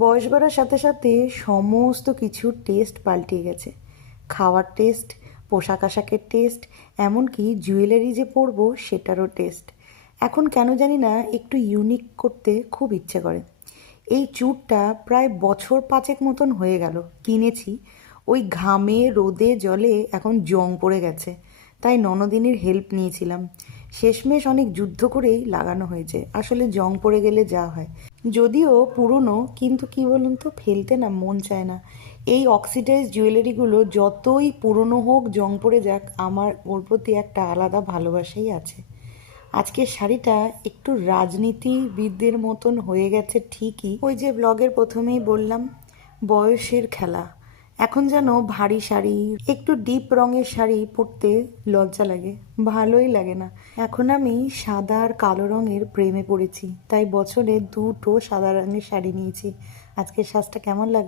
বয়স বাড়ার সাথে সাথে সমস্ত কিছুর টেস্ট পাল্টে গেছে। খাওয়ার টেস্ট, পোশাক আশাকের টেস্ট, এমনকি জুয়েলারি যে পরবো সেটারও টেস্ট। এখন কেন জানি না একটু ইউনিক করতে খুব ইচ্ছে করে। এই চুড়টা প্রায় বছর 5 মতন হয়ে গেল কিনেছি। ওই ঘামে রোদে জলে এখন জং পড়ে গেছে, তাই ননদিনীর হেল্প নিয়েছিলাম। শেষমেশ অনেক যুদ্ধ করেই লাগানো হয়েছে। আসলে জং পড়ে গেলে যা হয়, যদিও পুরনো, কিন্তু কি বলুন তো, ফেলতে না মন চায় না। এই অক্সিডাইজ জুয়েলারিগুলো যতই পুরনো হোক, জং পড়ে যাক, আমার ওর প্রতি একটা আলাদা ভালোবাসাই আছে। আজকের শাড়িটা একটু রাজনীতিবিদদের মতন হয়ে গেছে ঠিকই, ওই যে ব্লগের প্রথমেই বললাম, বয়সের খেলা। এখন যেন ভারী শাড়ি, একটু ডিপ রঙের শাড়ি পরতে লজ্জা লাগে, ভালোই লাগে না। এখন আমি সাদা আর কালো রঙের প্রেমে পড়েছি, তাই বছরে 2টো সাদা রঙের শাড়ি নিয়েছি। আজকের সাজটা কেমন লাগলো?